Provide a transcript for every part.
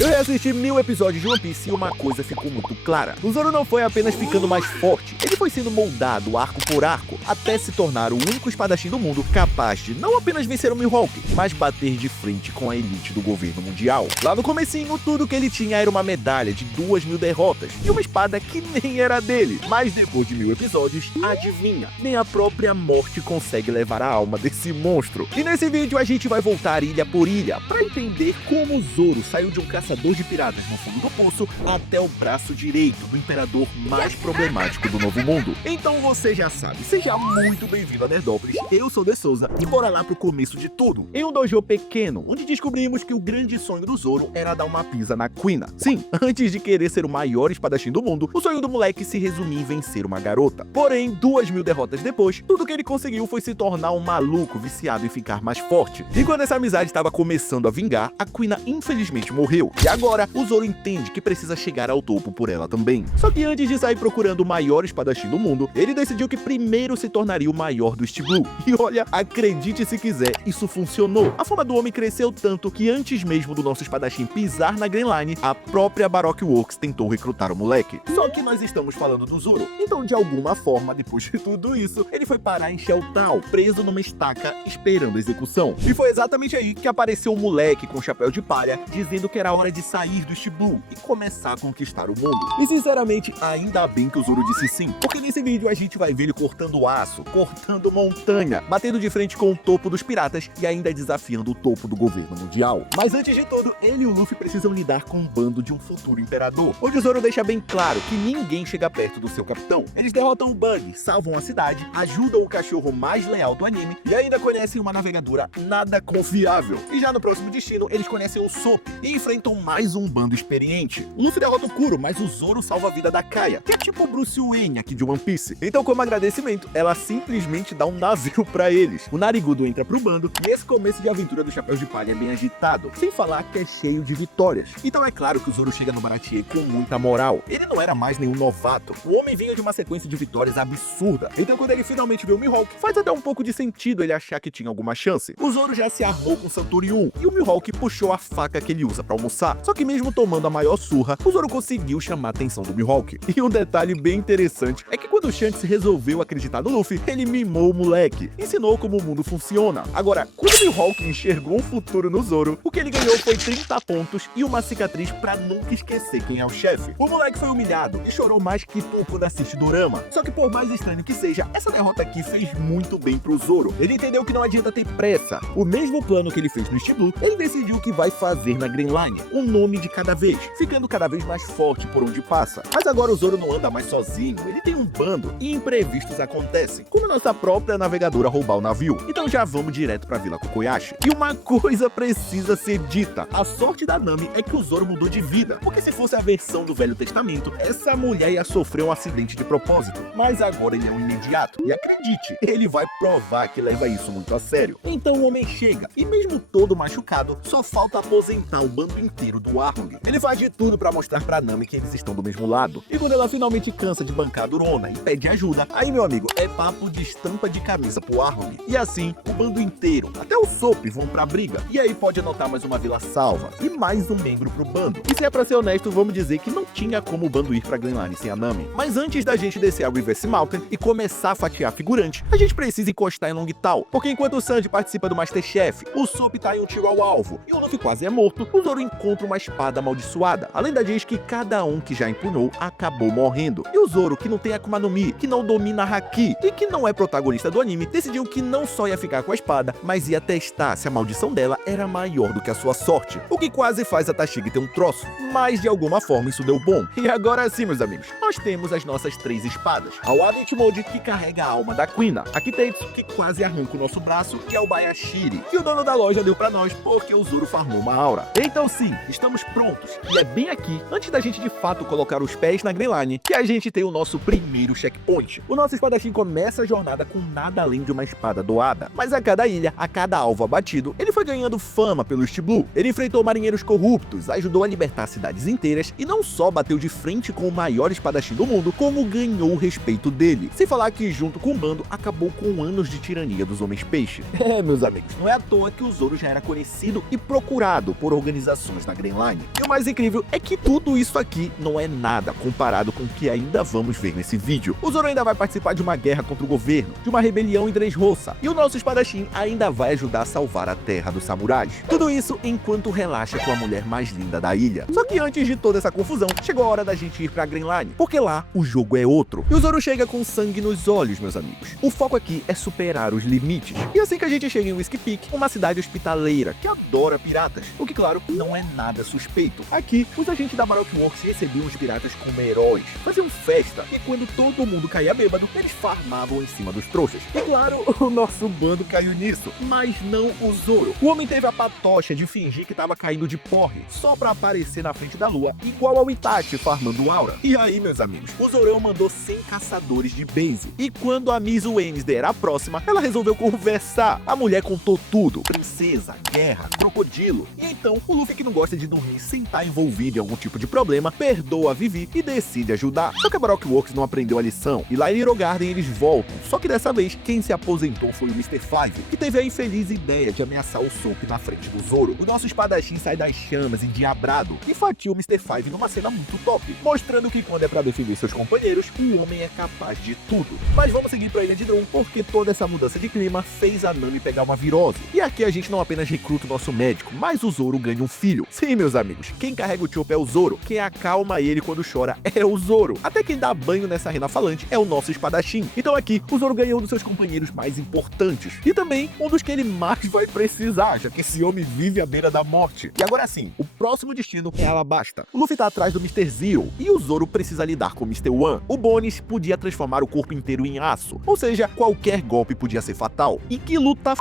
Eu reassisti 1000 episódios de One Piece e uma coisa ficou muito clara. O Zoro não foi apenas ficando mais forte, ele foi sendo moldado arco por arco, até se tornar o único espadachim do mundo capaz de não apenas vencer o Mihawk, mas bater de frente com a elite do governo mundial. Lá no comecinho, tudo que ele tinha era uma medalha de 2000 derrotas e uma espada que nem era dele. Mas depois de 1000 episódios, adivinha, nem a própria morte consegue levar a alma desse monstro. E nesse vídeo a gente vai voltar ilha por ilha, pra entender como o Zoro saiu de um caçador de piratas no fundo do poço até o braço direito do imperador mais problemático do Novo Mundo. Então você já sabe, seja muito bem-vindo a Nerdópolis, eu sou De Souza e bora lá pro começo de tudo. Em um dojo pequeno, onde descobrimos que o grande sonho do Zoro era dar uma pisa na Kuina. Sim, antes de querer ser o maior espadachim do mundo, o sonho do moleque se resumia em vencer uma garota. Porém, 2000 derrotas depois, tudo que ele conseguiu foi se tornar um maluco viciado em ficar mais forte. E quando essa amizade estava começando a vingar, a Kuina infelizmente morreu. E agora, o Zoro entende que precisa chegar ao topo por ela também. Só que antes de sair procurando o maior espadachim do mundo, ele decidiu que primeiro se tornaria o maior do East Blue. E olha, acredite se quiser, isso funcionou. A fama do homem cresceu tanto que antes mesmo do nosso espadachim pisar na Grand Line, a própria Baroque Works tentou recrutar o moleque. Só que nós estamos falando do Zoro. Então, de alguma forma, depois de tudo isso, ele foi parar em Shell Town, preso numa estaca, esperando a execução. E foi exatamente aí que apareceu um moleque com chapéu de palha, dizendo que era hora de sair do East Blue e começar a conquistar o mundo. E sinceramente, ainda bem que o Zoro disse sim, porque nesse vídeo a gente vai ver ele cortando aço, cortando montanha, batendo de frente com o topo dos piratas e ainda desafiando o topo do governo mundial. Mas antes de tudo, ele e o Luffy precisam lidar com um bando de um futuro imperador, onde o Zoro deixa bem claro que ninguém chega perto do seu capitão. Eles derrotam o Bug, salvam a cidade, ajudam o cachorro mais leal do anime e ainda conhecem uma navegadora nada confiável. E já no próximo destino, eles conhecem o Sop e enfrentam mais um bando experiente. O Luffy derrota o Kuro, mas o Zoro salva a vida da Kaia, que é tipo o Bruce Wayne aqui de One Piece. Então, como agradecimento, ela simplesmente dá um navio pra eles. O Narigudo entra pro bando e esse começo de aventura do Chapéu de Palha é bem agitado, sem falar que é cheio de vitórias. Então é claro que o Zoro chega no Baratie com muita moral. Ele não era mais nenhum novato. O homem vinha de uma sequência de vitórias absurda. Então quando ele finalmente vê o Mihawk, faz até um pouco de sentido ele achar que tinha alguma chance. O Zoro já se armou com o Santorium e o Mihawk puxou a faca que ele usa pra almoçar. Só que mesmo tomando a maior surra, o Zoro conseguiu chamar a atenção do Mihawk. E um detalhe bem interessante é que quando o Shanks resolveu acreditar no Luffy, ele mimou o moleque, ensinou como o mundo funciona. Agora, quando o Mihawk enxergou um futuro no Zoro, o que ele ganhou foi 30 pontos e uma cicatriz pra nunca esquecer quem é o chefe. O moleque foi humilhado e chorou mais que tu quando assiste dorama. Só que por mais estranho que seja, essa derrota aqui fez muito bem pro Zoro. Ele entendeu que não adianta ter pressa. O mesmo plano que ele fez no East Blue, ele decidiu que vai fazer na Grand Line, um nome de cada vez, ficando cada vez mais forte por onde passa. Mas agora o Zoro não anda mais sozinho, ele tem um bando e imprevistos acontecem, como nossa própria navegadora roubar o navio. Então já vamos direto pra Vila Kokoyashi. E uma coisa precisa ser dita, a sorte da Nami é que o Zoro mudou de vida, porque se fosse a versão do Velho Testamento, essa mulher ia sofrer um acidente de propósito. Mas agora ele é um imediato, e acredite, ele vai provar que leva isso muito a sério. Então o homem chega, e mesmo todo machucado, só falta aposentar o bando inteiro do Arlong. Ele faz de tudo pra mostrar pra Nami que eles estão do mesmo lado. E quando ela finalmente cansa de bancar a durona e pede ajuda, aí meu amigo, é papo de estampa de camisa pro Arlong. E assim, o bando inteiro, até o Sop vão pra briga. E aí pode anotar mais uma vila salva, e mais um membro pro bando. E se é pra ser honesto, vamos dizer que não tinha como o bando ir pra Grand Line sem a Nami. Mas antes da gente descer a Reverse Mountain e começar a fatiar figurante, a gente precisa encostar em Longtown, porque enquanto o Sanji participa do Masterchef, o Sop tá em um tiro ao alvo, e o Luffy quase é morto, o Zoro encontra uma espada amaldiçoada. A lenda diz que cada um que já empunhou acabou morrendo. E o Zoro, que não tem Akuma no Mi, que não domina Haki e que não é protagonista do anime, decidiu que não só ia ficar com a espada, mas ia testar se a maldição dela era maior do que a sua sorte, o que quase faz a Tashigi ter um troço. Mas de alguma forma isso deu bom. E agora sim, meus amigos, nós temos as nossas 3 espadas. A Wadent Mode, que carrega a alma da Kuina, a Kitetsu, que quase arranca o nosso braço, e a Bayashiri, que o dono da loja deu pra nós porque o Zoro farmou uma aura. Então sim, estamos prontos. E é bem aqui, antes da gente de fato colocar os pés na Grand Line, que a gente tem o nosso primeiro checkpoint. O nosso espadachim começa a jornada com nada além de uma espada doada. Mas a cada ilha, a cada alvo abatido, ele foi ganhando fama pelo East Blue. Ele enfrentou marinheiros corruptos, ajudou a libertar cidades inteiras e não só bateu de frente com o maior espadachim do mundo, como ganhou o respeito dele. Sem falar que junto com o bando, acabou com anos de tirania dos homens peixe. É, meus amigos, não é à toa que o Zoro já era conhecido e procurado por organizações na Grand Line. E o mais incrível é que tudo isso aqui não é nada comparado com o que ainda vamos ver nesse vídeo. O Zoro ainda vai participar de uma guerra contra o governo, de uma rebelião em Dressrosa, e o nosso espadachim ainda vai ajudar a salvar a terra dos samurais. Tudo isso enquanto relaxa com a mulher mais linda da ilha. Só que antes de toda essa confusão, chegou a hora da gente ir pra Grand Line, porque lá o jogo é outro. E o Zoro chega com sangue nos olhos, meus amigos. O foco aqui é superar os limites. E assim que a gente chega em Whiskey Peak, uma cidade hospitaleira que adora piratas, o que claro, não é nada suspeito. Aqui, os agentes da Baroque Works recebiam os piratas como heróis, faziam festa, e quando todo mundo caía bêbado, eles farmavam em cima dos trouxas. E claro, o nosso bando caiu nisso, mas não o Zoro. O homem teve a patocha de fingir que tava caindo de porre, só pra aparecer na frente da lua, igual ao Itachi farmando aura. E aí, meus amigos, o Zorão mandou 100 caçadores de base, e quando a Miss Wednesday era a próxima, ela resolveu conversar. A mulher contou tudo: princesa, guerra, crocodilo. E então, o Luffy, que não gosta de dormir sem estar envolvido em algum tipo de problema, perdoa a Vivi e decide ajudar. Só que a Baroque Works não aprendeu a lição, e lá em Hero Garden eles voltam. Só que dessa vez, quem se aposentou foi o Mr. Five, que teve a infeliz ideia de ameaçar o Soap na frente do Zoro. O nosso espadachim sai das chamas endiabrado e fatia o Mr. Five numa cena muito top, mostrando que quando é pra defender seus companheiros, o homem é capaz de tudo. Mas vamos seguir pra Ilha de Drum, porque toda essa mudança de clima fez a Nami pegar uma virose. E aqui a gente não apenas recruta o nosso médico, mas o Zoro ganha um filho. Sim, meus amigos, quem carrega o Chopper é o Zoro, quem acalma ele quando chora é o Zoro. Até quem dá banho nessa rena falante é o nosso espadachim. Então aqui, o Zoro ganhou um dos seus companheiros mais importantes, e também um dos que ele mais vai precisar, já que esse homem vive à beira da morte. E agora sim, o próximo destino é Alabasta. O Luffy tá atrás do Mr. Zero, e o Zoro precisa lidar com o Mr. One. O Bones podia transformar o corpo inteiro em aço, ou seja, qualquer golpe podia ser fatal. E que luta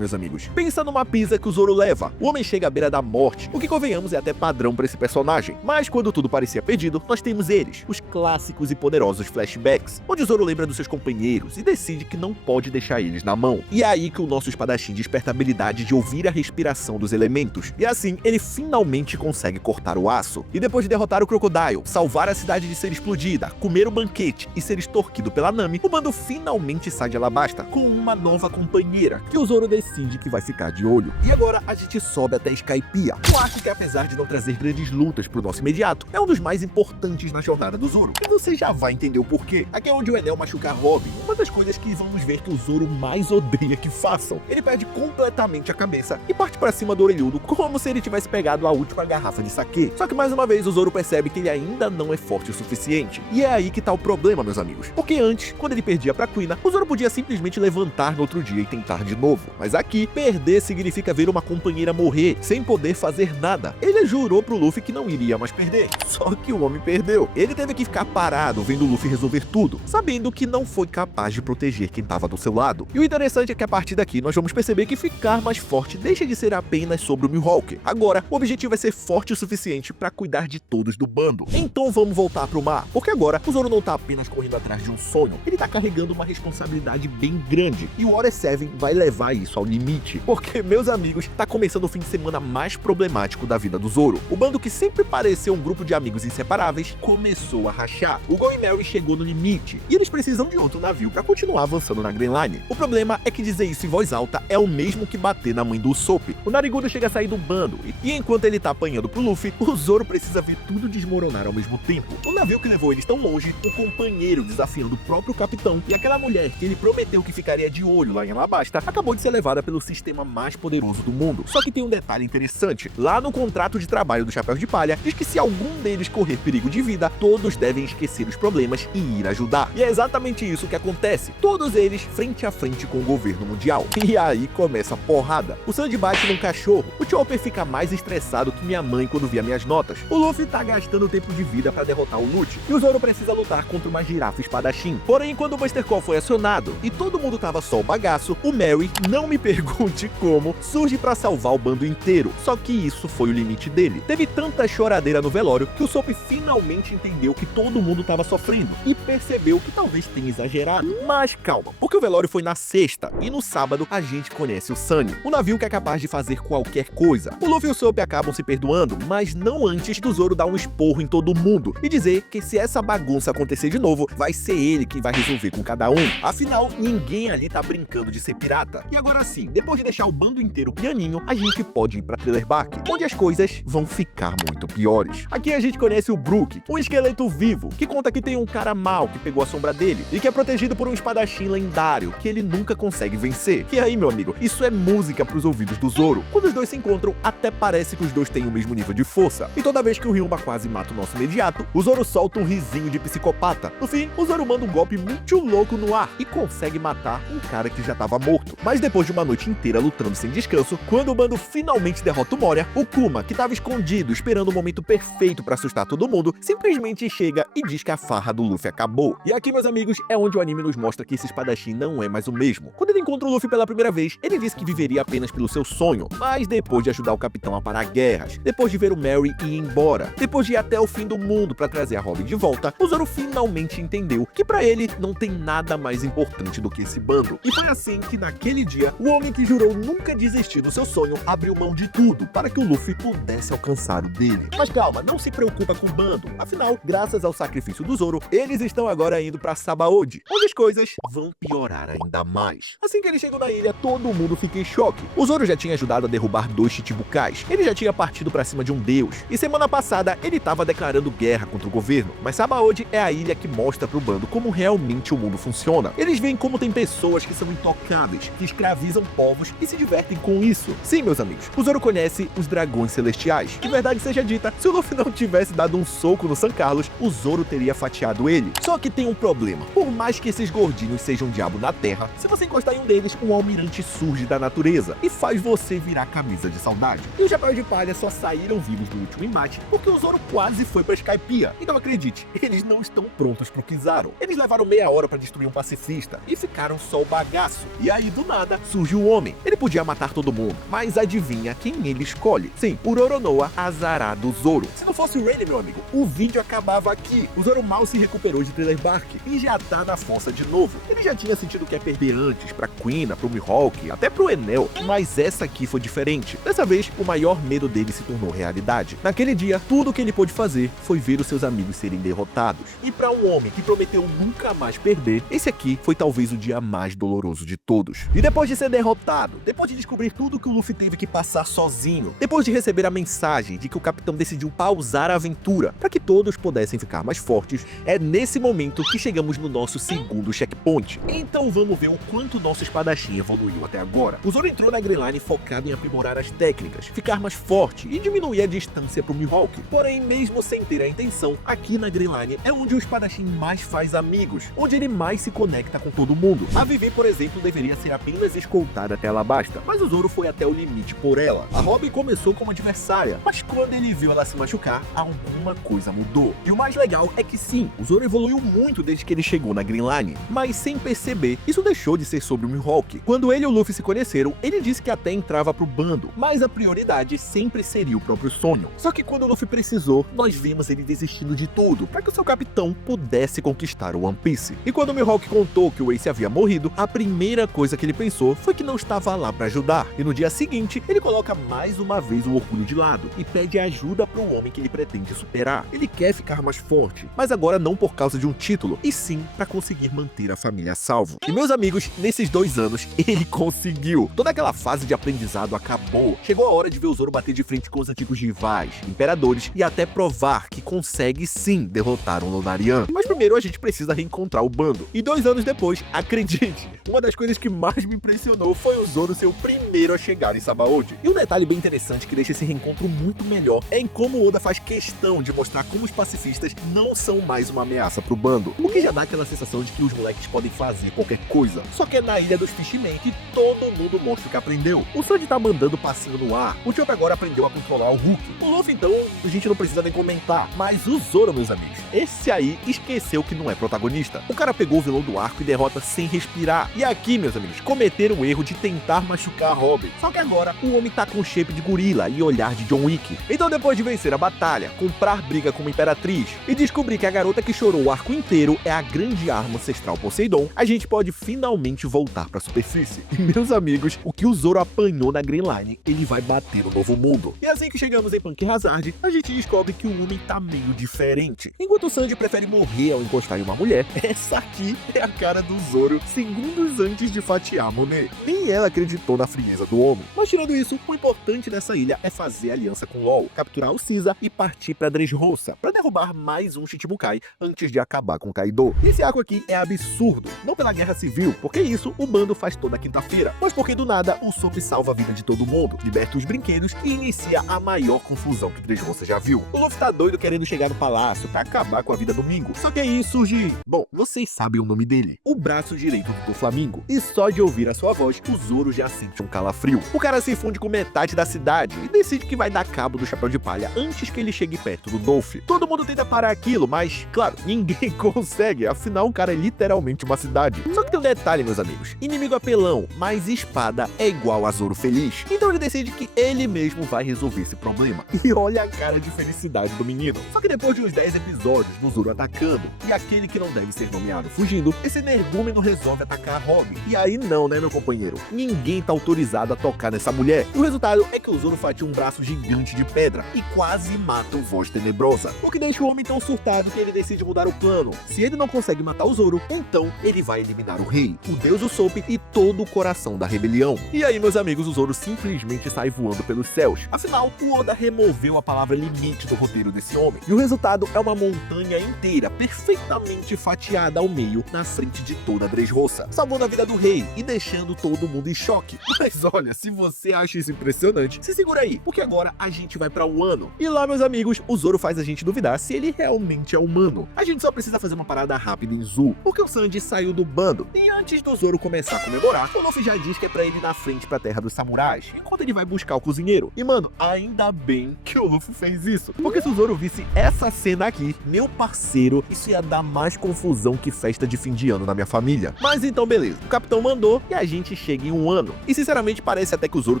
meus amigos. Pensa numa pisa que o Zoro leva. O homem chega à beira da morte, o que convenhamos é até padrão para esse personagem. Mas quando tudo parecia perdido, nós temos eles, os clássicos e poderosos flashbacks, onde o Zoro lembra dos seus companheiros e decide que não pode deixar eles na mão. E é aí que o nosso espadachim desperta a habilidade de ouvir a respiração dos elementos. E assim, ele finalmente consegue cortar o aço. E depois de derrotar o Crocodile, salvar a cidade de ser explodida, comer o banquete e ser extorquido pela Nami, o bando finalmente sai de Alabasta com uma nova companheira, que o Zoro decide que vai ficar de olho. E agora a gente sobe até Skypiea. Eu acho que apesar de não trazer grandes lutas pro nosso imediato, é um dos mais importantes na jornada do Zoro. E você já vai entender o porquê. Aqui é onde o Enel machuca Robin, uma das coisas que vamos ver que o Zoro mais odeia que façam. Ele perde completamente a cabeça e parte pra cima do orelhudo, como se ele tivesse pegado a última garrafa de saquê. Só que mais uma vez o Zoro percebe que ele ainda não é forte o suficiente. E é aí que tá o problema, meus amigos. Porque antes, quando ele perdia pra Kuina, o Zoro podia simplesmente levantar no outro dia e tentar de novo. Mas aqui, perder significa ver uma companheira morrer sem poder fazer nada. Ele jurou pro Luffy que não iria mais perder, só que o homem perdeu. Ele teve que ficar parado vendo o Luffy resolver tudo, sabendo que não foi capaz de proteger quem estava do seu lado. E o interessante é que a partir daqui nós vamos perceber que ficar mais forte deixa de ser apenas sobre o Mihawk. Agora, o objetivo é ser forte o suficiente para cuidar de todos do bando. Então vamos voltar pro mar, porque agora o Zoro não tá apenas correndo atrás de um sonho, ele tá carregando uma responsabilidade bem grande. E o Water 7 vai levar isso ao limite, porque, meus amigos, tá começando o fim de semana mais problemático da vida do Zoro. O bando que sempre pareceu um grupo de amigos inseparáveis começou a rachar. O Going Merry chegou no limite e eles precisam de outro navio para continuar avançando na Grand Line. O problema é que dizer isso em voz alta é o mesmo que bater na mãe do Usopp. O Narigudo chega a sair do bando e enquanto ele tá apanhando pro Luffy, o Zoro precisa ver tudo desmoronar ao mesmo tempo. O navio que levou eles tão longe, o companheiro desafiando o próprio capitão e aquela mulher que ele prometeu que ficaria de olho lá em Alabasta acabou de ser levada pelo sistema mais poderoso do mundo. Só que tem um detalhe interessante. Lá no contrato de trabalho do Chapéu de Palha, diz que se algum deles correr perigo de vida, todos devem esquecer os problemas e ir ajudar. E é exatamente isso que acontece. Todos eles frente a frente com o governo mundial. E aí começa a porrada. O Sandy bate num cachorro. O Chopper fica mais estressado que minha mãe quando via minhas notas. O Luffy tá gastando tempo de vida para derrotar o Lute. E o Zoro precisa lutar contra uma girafa espadachim. Porém, quando o Buster Call foi acionado e todo mundo tava só o bagaço, o Merry, não me pergunte como, surge pra salvar o bando inteiro. Só que isso foi o limite dele. Teve tanta choradeira no velório que o Soap finalmente entendeu que todo mundo tava sofrendo e percebeu que talvez tenha exagerado. Mas calma, porque o velório foi na sexta e no sábado a gente conhece o Sunny, o navio que é capaz de fazer qualquer coisa. O Luffy e o Soap acabam se perdoando, mas não antes do Zoro dar um esporro em todo mundo e dizer que se essa bagunça acontecer de novo, vai ser ele quem vai resolver com cada um. Afinal, ninguém ali tá brincando de ser pirata. E agora assim, depois de deixar o bando inteiro pianinho, a gente pode ir pra Thriller Bark, onde as coisas vão ficar muito piores. Aqui a gente conhece o Brook, um esqueleto vivo, que conta que tem um cara mau que pegou a sombra dele e que é protegido por um espadachim lendário que ele nunca consegue vencer. E aí, meu amigo, isso é música pros ouvidos do Zoro. Quando os dois se encontram, até parece que os dois têm o mesmo nível de força. E toda vez que o Ryuma quase mata o nosso imediato, o Zoro solta um risinho de psicopata. No fim, o Zoro manda um golpe muito louco no ar e consegue matar um cara que já estava morto. Mas depois de uma noite inteira lutando sem descanso, quando o bando finalmente derrota o Moria, o Kuma, que estava escondido esperando o momento perfeito para assustar todo mundo, simplesmente chega e diz que a farra do Luffy acabou. E aqui, meus amigos, é onde o anime nos mostra que esse espadachim não é mais o mesmo. Quando ele encontra o Luffy pela primeira vez, ele disse que viveria apenas pelo seu sonho, mas depois de ajudar o capitão a parar guerras, depois de ver o Mary ir embora, depois de ir até o fim do mundo para trazer a Robin de volta, o Zoro finalmente entendeu que para ele não tem nada mais importante do que esse bando. E foi assim que naquele dia, o homem que jurou nunca desistir do seu sonho abriu mão de tudo para que o Luffy pudesse alcançar o dele. Mas calma, não se preocupa com o bando. Afinal, graças ao sacrifício do Zoro, eles estão agora indo para Sabaody, onde as coisas vão piorar ainda mais. Assim que eles chegam na ilha, todo mundo fica em choque. O Zoro já tinha ajudado a derrubar 2 Chichibukais. Ele já tinha partido para cima de um deus. E semana passada, ele estava declarando guerra contra o governo. Mas Sabaody é a ilha que mostra pro bando como realmente o mundo funciona. Eles veem como tem pessoas que são intocáveis, que escravizam povos e se divertem com isso. Sim, meus amigos, o Zoro conhece os dragões celestiais. Que verdade seja dita, se o Luffy não tivesse dado um soco no San Carlos, o Zoro teria fatiado ele. Só que tem um problema. Por mais que esses gordinhos sejam diabo na terra, se você encostar em um deles, um almirante surge da natureza e faz você virar camisa de saudade. E os Chapéus de Palha só saíram vivos do último embate porque o Zoro quase foi pra Skypiea. Então acredite, eles não estão prontos pro Kizaru. Eles levaram meia hora pra destruir um pacifista e ficaram só o bagaço. E aí, do nada, surge o homem. Ele podia matar todo mundo, mas adivinha quem ele escolhe? Sim, o Roronoa azarado Zoro. Se não fosse o Rayleigh, meu amigo, o vídeo acabava aqui. O Zoro mal se recuperou de Thriller Bark e já tá na fossa de novo. Ele já tinha sentido que ia perder antes pra Quina, pro Mihawk, até pro Enel, mas essa aqui foi diferente. Dessa vez, o maior medo dele se tornou realidade. Naquele dia, tudo o que ele pôde fazer foi ver os seus amigos serem derrotados. E pra um homem que prometeu nunca mais perder, esse aqui foi talvez o dia mais doloroso de todos. E depois de ser derrotado, depois de descobrir tudo que o Luffy teve que passar sozinho, depois de receber a mensagem de que o capitão decidiu pausar a aventura para que todos pudessem ficar mais fortes, é nesse momento que chegamos no nosso segundo checkpoint. Então vamos ver o quanto nosso espadachim evoluiu até agora. O Zoro entrou na Green Line focado em aprimorar as técnicas, ficar mais forte e diminuir a distância pro Mihawk. Porém, mesmo sem ter a intenção, aqui na Green Line é onde o espadachim mais faz amigos, onde ele mais se conecta com todo mundo. A Vivi, por exemplo, deveria ser apenas escoltada até Alabasta, mas o Zoro foi até o limite por ela. A Robin começou como adversária, mas quando ele viu ela se machucar, alguma coisa mudou. E o mais legal é que sim, o Zoro evoluiu muito desde que ele chegou na Green Line, mas sem perceber, isso deixou de ser sobre o Mihawk. Quando ele e o Luffy se conheceram, ele disse que até entrava pro bando, mas a prioridade sempre seria o próprio sonho. Só que quando o Luffy precisou, nós vimos ele desistindo de tudo para que o seu capitão pudesse conquistar o One Piece. E quando o Mihawk contou que o Ace havia morrido, a primeira coisa que ele pensou foi que não estava lá para ajudar. E no dia seguinte, ele coloca mais uma vez o orgulho de lado e pede ajuda para o homem que ele pretende superar. Ele quer ficar mais forte, mas agora não por causa de um título, e sim para conseguir manter a família a salvo. E meus amigos, nesses 2 anos, ele conseguiu. Toda aquela fase de aprendizado acabou. Chegou a hora de ver o Zoro bater de frente com os antigos rivais, imperadores, e até provar que consegue sim derrotar um Lonarian. Mas primeiro a gente precisa reencontrar o bando. E 2 anos depois, acredite, uma das coisas que mais me impressionou foi o Zoro ser o primeiro a chegar em Sabaody. E um detalhe bem interessante que deixa esse reencontro muito melhor é em como Oda faz questão de mostrar como os pacifistas não são mais uma ameaça pro bando, o que já dá aquela sensação de que os moleques podem fazer qualquer coisa. Só que é na ilha dos Fishmen que todo mundo mostra que aprendeu. O Sanji tá mandando passinho no ar, o Chopper agora aprendeu a controlar o Hulk. O Luffy então, a gente não precisa nem comentar, mas o Zoro, meus amigos, esse aí esqueceu que não é protagonista. O cara pegou o vilão do arco e derrota sem respirar. E aqui, meus amigos, cometeram o erro de tentar machucar a Robin. Só que agora, o homem tá com shape de gorila e olhar de John Wick. Então depois de vencer a batalha, comprar briga com uma imperatriz e descobrir que a garota que chorou o arco inteiro é a grande arma ancestral Poseidon, a gente pode finalmente voltar pra superfície. E meus amigos, o que o Zoro apanhou na Green Line, ele vai bater no novo mundo. E assim que chegamos em Punk Hazard, a gente descobre que o homem tá meio diferente. Enquanto o Sanji prefere morrer ao encostar em uma mulher, essa aqui é a cara do Zoro segundos antes de fatiar a Monet. Nem ela acreditou na frieza do homem. Mas tirando isso, o importante dessa ilha é fazer aliança com LOL, capturar o Caesar e partir pra Dressrosa, pra derrubar mais um Shichibukai antes de acabar com Kaido. Esse arco aqui é absurdo, não pela guerra civil, porque isso o bando faz toda quinta-feira, mas porque do nada o Usopp salva a vida de todo mundo, liberta os brinquedos e inicia a maior confusão que Dressrosa já viu. O Luffy tá doido querendo chegar no palácio pra acabar com a vida do Mingo, só que aí surge... Bom, vocês sabem o nome dele, o braço direito do Flamingo, e só de ouvir a sua voz, o Zoro já sente um calafrio. O cara se funde com metade da cidade e decide que vai dar cabo do Chapéu de Palha antes que ele chegue perto do Dolph. Todo mundo tenta parar aquilo, mas, claro, ninguém consegue, afinal o cara é literalmente uma cidade. Só que tem um detalhe, meus amigos, inimigo apelão, mas espada é igual a Zoro feliz. Então ele decide que ele mesmo vai resolver esse problema. E olha a cara de felicidade do menino. Só que depois de uns 10 episódios do Zoro atacando e aquele que não deve ser nomeado fugindo, esse energúmeno resolve atacar a Robin. E aí não, né, meu companheiro? Ninguém tá autorizado a tocar nessa mulher. E o resultado é que o Zoro fatia um braço gigante de pedra e quase mata o Voz Tenebrosa. O que deixa o homem tão surtado que ele decide mudar o plano. Se ele não consegue matar o Zoro, então ele vai eliminar o rei, o deus Usopp e todo o coração da rebelião. E aí, meus amigos, o Zoro simplesmente sai voando pelos céus. Afinal, o Oda removeu a palavra limite do roteiro desse homem. E o resultado é uma montanha inteira, perfeitamente fatiada ao meio, na frente de toda a Dressrosa, salvando a vida do rei e deixando todo mundo em choque. Mas olha, se você acha isso impressionante, se segura aí, porque agora a gente vai pra Wano. E lá, meus amigos, o Zoro faz a gente duvidar se ele realmente é humano. A gente só precisa fazer uma parada rápida em Zu, porque o Sanji saiu do bando. E antes do Zoro começar a comemorar, o Luffy já diz que é pra ele ir na frente pra terra dos samurais, enquanto ele vai buscar o cozinheiro. E mano, ainda bem que o Luffy fez isso, porque se o Zoro visse essa cena aqui, meu parceiro, isso ia dar mais confusão que festa de fim de ano na minha família. Mas então beleza, o capitão mandou e a gente chega em Wano. E sinceramente parece até que o Zoro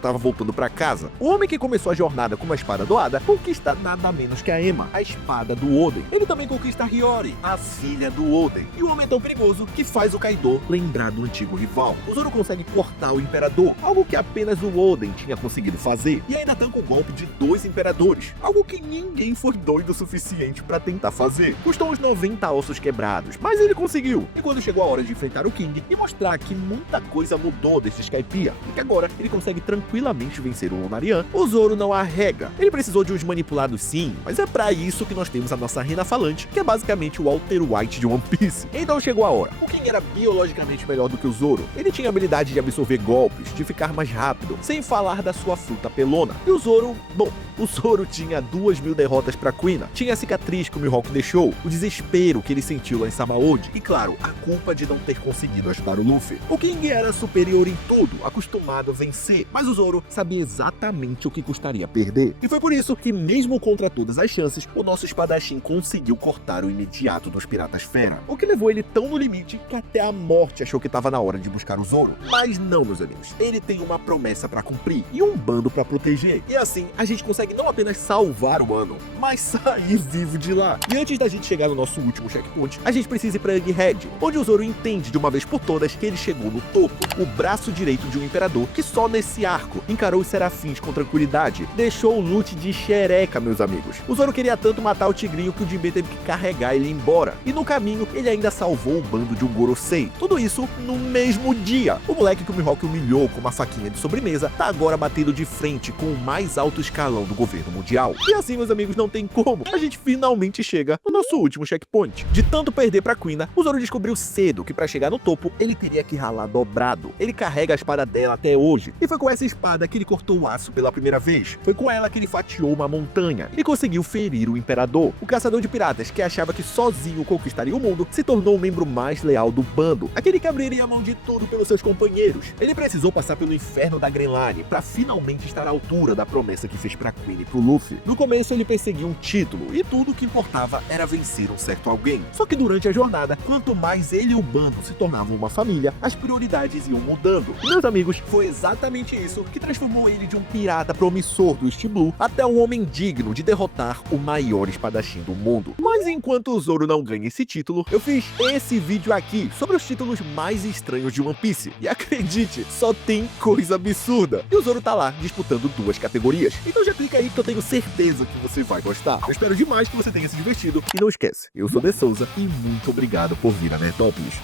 tava voltando pra casa. O homem que começou a jornada com uma espada doada conquista nada menos que a Emma, a espada do Oden. Ele também conquista a Hiyori, a filha do Oden. E o homem é tão perigoso que faz o Kaido lembrar do antigo rival. O Zoro consegue cortar o Imperador, algo que apenas o Oden tinha conseguido fazer. E ainda tanca o golpe de 2 imperadores, algo que ninguém foi doido o suficiente pra tentar fazer. Custou uns 90 ossos quebrados, mas ele conseguiu. E quando chegou a hora de enfrentar o King e mostrar que muita coisa mudou desse Skypiea, e que agora ele consegue tranquilamente vencer o Lunarian, o Zoro não arrega. Ele precisou de uns manipulados sim, mas é pra isso que nós temos a nossa Rena Falante, que é basicamente o Walter White de One Piece. Então chegou a hora. O King era biologicamente melhor do que o Zoro. Ele tinha a habilidade de absorver golpes, de ficar mais rápido, sem falar da sua fruta pelona. E o Zoro, bom, o Zoro tinha 2.000 derrotas pra Kuina, tinha a cicatriz que o Mihawk deixou, o desespero que ele sentiu lá em Sabaody e, claro, a culpa de não ter conseguido ajudar o Luffy. O King era superior em tudo, acostumado a vencer, mas o Zoro sabia exatamente o que custaria perder. E foi por isso que, mesmo contra todas as chances, o nosso espadachim conseguiu cortar o imediato dos Piratas Fera, o que levou ele tão no limite que até a morte achou que estava na hora de buscar o Zoro. Mas não, meus amigos, ele tem uma promessa pra cumprir e um bando pra proteger. E assim, a gente consegue não apenas salvar o Wano, mas sair vivo de lá. E antes da gente chegar no nosso último checkpoint, a gente precisa ir pra Egghead, onde o Zoro entende de uma vez por todas que ele chegou no topo, o braço direito de um imperador que só nesse arco encarou os serafins com tranquilidade, deixou o loot de xereca, meus amigos. O Zoro queria tanto matar o tigrinho que o Jinbe teve que carregar ele embora, e no caminho ele ainda salvou o bando de um Gorosei. Tudo isso no mesmo dia. O moleque que o Mihawk humilhou com uma faquinha de sobremesa tá agora batendo de frente com o mais alto escalão do governo mundial. E assim, meus amigos, não tem como. A gente finalmente chega no nosso último checkpoint. De tanto perder pra Kuina, o Zoro descobriu cedo que pra chegar no topo, ele teria que ralar dobrado. Ele carrega a espada dela até hoje. E foi com essa espada que ele cortou o aço pela primeira vez. Foi com ela que ele fatiou uma montanha e conseguiu ferir o imperador. O caçador de piratas, que achava que sozinho conquistaria o mundo, se tornou o membro mais leal do bando. Aquele que abriria a mão de tudo pelos seus companheiros. Ele precisou passar pelo inferno da Green Line pra finalmente estar à altura da promessa que fez pra Queen e pro Luffy. No começo ele perseguia um título e tudo o que importava era vencer um certo alguém. Só que durante a jornada, quanto mais ele e o bando se tornavam uma família, as prioridades iam mudando. E, meus amigos, foi exatamente isso que transformou ele de um pirata promissor do East Blue até um homem digno de derrotar o maior espadachim do mundo. Mas enquanto o Zoro não ganha esse título, eu fiz esse vídeo aqui sobre os títulos mais estranhos de One Piece. E acredite, só tem coisa absurda. E o Zoro tá lá disputando 2 categorias. Então já clica aí que eu tenho certeza que você vai gostar. Eu espero demais que você tenha se divertido. E não esquece, eu sou De Souza e muito obrigado por vir a Nerdópolis.